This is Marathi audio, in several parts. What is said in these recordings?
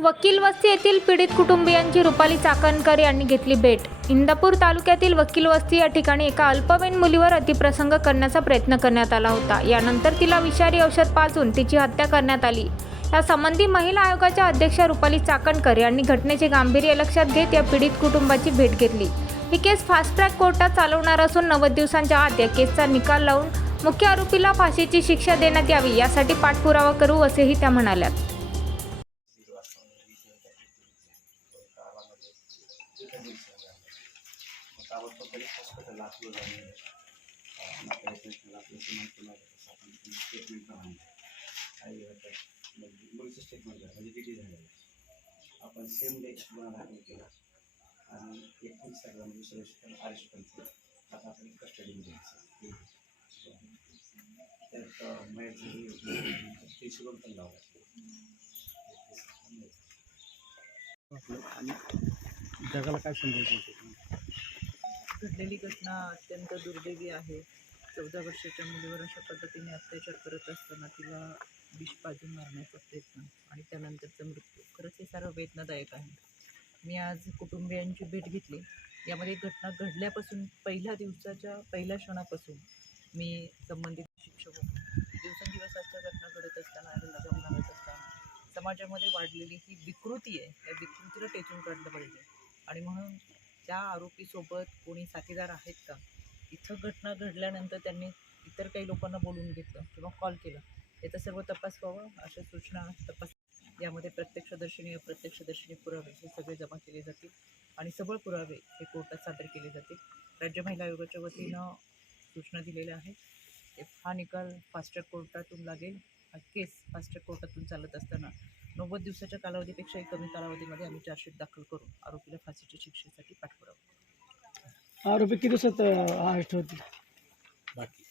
वकील वस्ती येथील पीडित कुटुंबियांची रुपाली चाकणकर यांनी घेतली भेट. इंदापूर तालुक्यातील वकील वस्ती या ठिकाणी एका अल्पवयीन मुलीवर अतिप्रसंग करण्याचा प्रयत्न करण्यात आला होता. यानंतर तिला विषारी औषध पाजून तिची हत्या करण्यात आली. यासंबंधी महिला आयोगाच्या अध्यक्षा रुपाली चाकणकर यांनी घटनेचे गांभीर्य लक्षात घेत या पीडित कुटुंबाची भेट घेतली. ही केस फास्ट ट्रॅक कोर्टात चालवणार असून नव्वद दिवसांच्या आत या केसचा निकाल लावून मुख्य आरोपीला फाशीची शिक्षा देण्यात यावी यासाठी पाठपुरावा करू असेही त्या म्हणाल्यात ताबडतोब हॉस्पिटलला आपलं जाऊन आपल्या पेशंटला आपण स्टेटमेंट काही मुलीचं स्टेटमेंट झालं म्हणजे किती झालेलं आपण सेम डे गुन्हा दाखल केला आणि एकवीस तारखेला दुसऱ्या दिवशी अरेस्ट पण केलं आता आपण कस्टडीमध्ये घ्यायचं त्यात मॅच पेशीवर पण लावला आणि जगाला काय समजायचं घडलेली घटना अत्यंत दुर्दैवी आहे. चौदा वर्षाच्या मुलीवर अशा पद्धतीने अत्याचार करत असताना तिला विष पाजून मारण्याचा प्रयत्न आणि त्यानंतरचा मृत्यू. खरंच हे सारं वेदनादायक आहे. मी आज कुटुंबियांची भेट घेतली. यामध्ये घटना घडल्यापासून पहिल्या दिवसाच्या पहिल्या क्षणापासून मी संबंधित शिक्षक होतो. दिवसेंदिवस अशा घटना घडत असताना आणि लगाम घालत असताना समाजामध्ये वाढलेली ही विकृती आहे. या विकृतीला टेचून काढलं पाहिजे. आणि म्हणून त्या आरोपीसोबत कोणी साथीदार आहेत का इथं घटना घडल्यानंतर त्यांनी इतर काही लोकांना बोलून घेतलं किंवा कॉल केला याचा सर्व तपास व्हावा अशा सूचना तपास यामध्ये प्रत्यक्षदर्शनी अप्रत्यक्षदर्शनी पुरावे हे सगळे जमा केले जातील आणि सबळ पुरावे हे कोर्टात सादर केले जातील. राज्य महिला आयोगाच्या वतीनं सूचना दिलेल्या आहेत. हा निकाल फास्ट्रॅक कोर्टातून लागेल. केस फास्ट्रॅक कोर्टातून चालत असताना नव्वद दिवसाच्या कालावधीपेक्षाही कमी कालावधीमध्ये आम्ही चार्जशीट दाखल करून आरोपीला फाशीच्या शिक्षेसाठी पाठपुरावा आरोपी किती दिवसात अरेस्ट होतील? बाकी.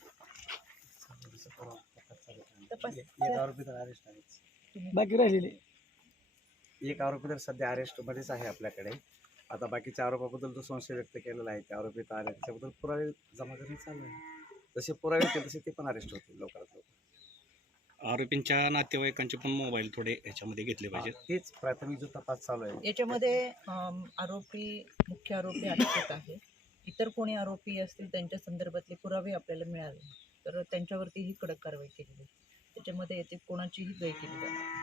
बाकी राहिलेले? एक आरोपी तर सध्या अरेस्टमध्येच आहे आपल्याकडे. आता बाकीच्या आरोपाबद्दल जो संशय व्यक्त केलेला आहे त्या आरोपी तर त्याच्याबद्दल पुरावे जमा करणे चालू आहे. जसे पुरावे तसे ते पण अरेस्ट होतील लवकरात लवकर. आरोपींच्या नातेवाईकांचे पण मोबाईल थोडे ह्याच्यामध्ये घेतले पाहिजेत. हेच प्राथमिक जो तपास चालू आहे. याच्यामध्ये अम, आरोपी मुख्य आरोपी अटक होत आहे. इतर कोणी आरोपी असतील त्यांच्या संदर्भातले पुरावे आपल्याला मिळाले तर त्यांच्यावरतीही कडक कारवाई केली जाईल. त्याच्यामध्ये येथे कोणाचीही गय केली जाणार